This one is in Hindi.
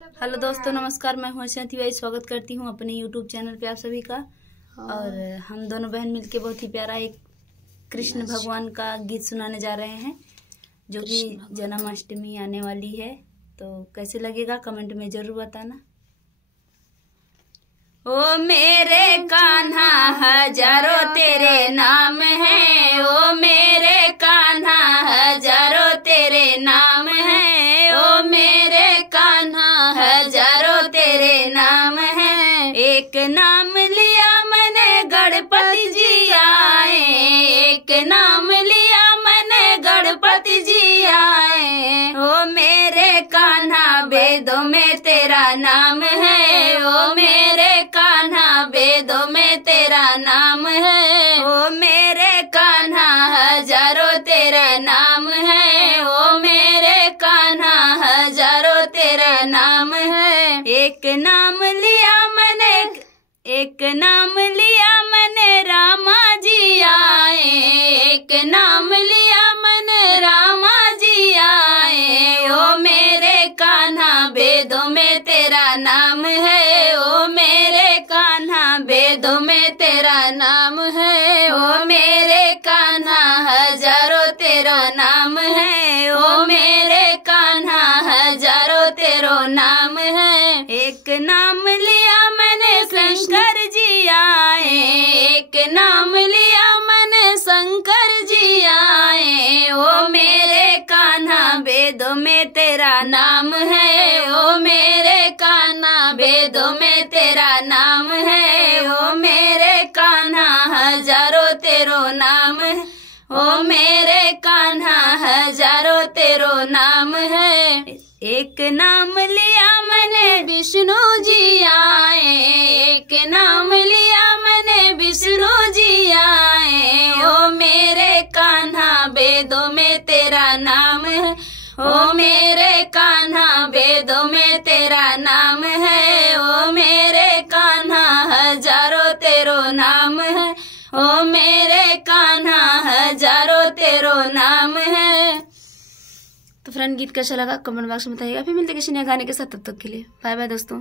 हेलो दोस्तों, नमस्कार। मैं हूँ अर्चना तिवारी। स्वागत करती हूँ अपने यूट्यूब चैनल पे आप सभी का। और हम दोनों बहन मिलके बहुत ही प्यारा एक कृष्ण भगवान का गीत सुनाने जा रहे हैं, जो कि जन्माष्टमी आने वाली है। तो कैसे लगेगा कमेंट में जरूर बताना। ओ मेरे कान्हा हजारों तेरे नाम है, ओ मेरे कान्हा हजारों तेरे नाम है, ओ मेरे कान्हा हजारों तेरे नाम है। एक नाम लिया मैंने गणपति जी आए, एक नाम लिया मैंने गणपति जी आए। ओ मेरे कान्हा वेदों में तेरा नाम है, ओ मेरे कान्हा वेदों में तेरा नाम है, ओ मेरे कान्हा हजारों तेरा नाम है, ओ मेरे कान्हा हजारों तेरा नाम है। एक नाम लिया मैंने, एक नाम लिया मैंने रामा जी आए, एक नाम लिया मैंने रामा जी आए। ओ मेरे कान्हा वेदों में तेरा नाम है, ओ मेरे कान्हा वेदों में तेरा नाम है, ओ मेरे कान्हा हजारों तेरा नाम है, ओ मेरे कान्हा हजारों तेरो नाम है। एक नाम लिया मैंने शंकर जी आए, एक नाम लिया मैंने शंकर जी आए। ओ मेरे कान्हा वेदों में तेरा नाम है, ओ मेरे कान्हा वेदों में तेरा नाम है, ओ मेरे कान्हा हजारों तेरो नाम है, ओ मेरे कान्हा हजारों तेरो नाम है। एक नाम लिया मैंने विष्णु जी आए, एक नाम लिया मैंने विष्णु जी आए। ओ मेरे कान्हा वेदों में तेरा नाम है, ओ मेरे कान्हा वेदों में तेरा नाम है, ओ मेरे कान्हा हजारों तेरो नाम है, ओ मेरे कान्हा हजारों तेरो नाम है। तो फ्रेंड, गीत कैसा लगा कमेंट बॉक्स में बताइएगा। फिर मिलते किसी नए गाने के साथ, तब तक के लिए बाय बाय दोस्तों।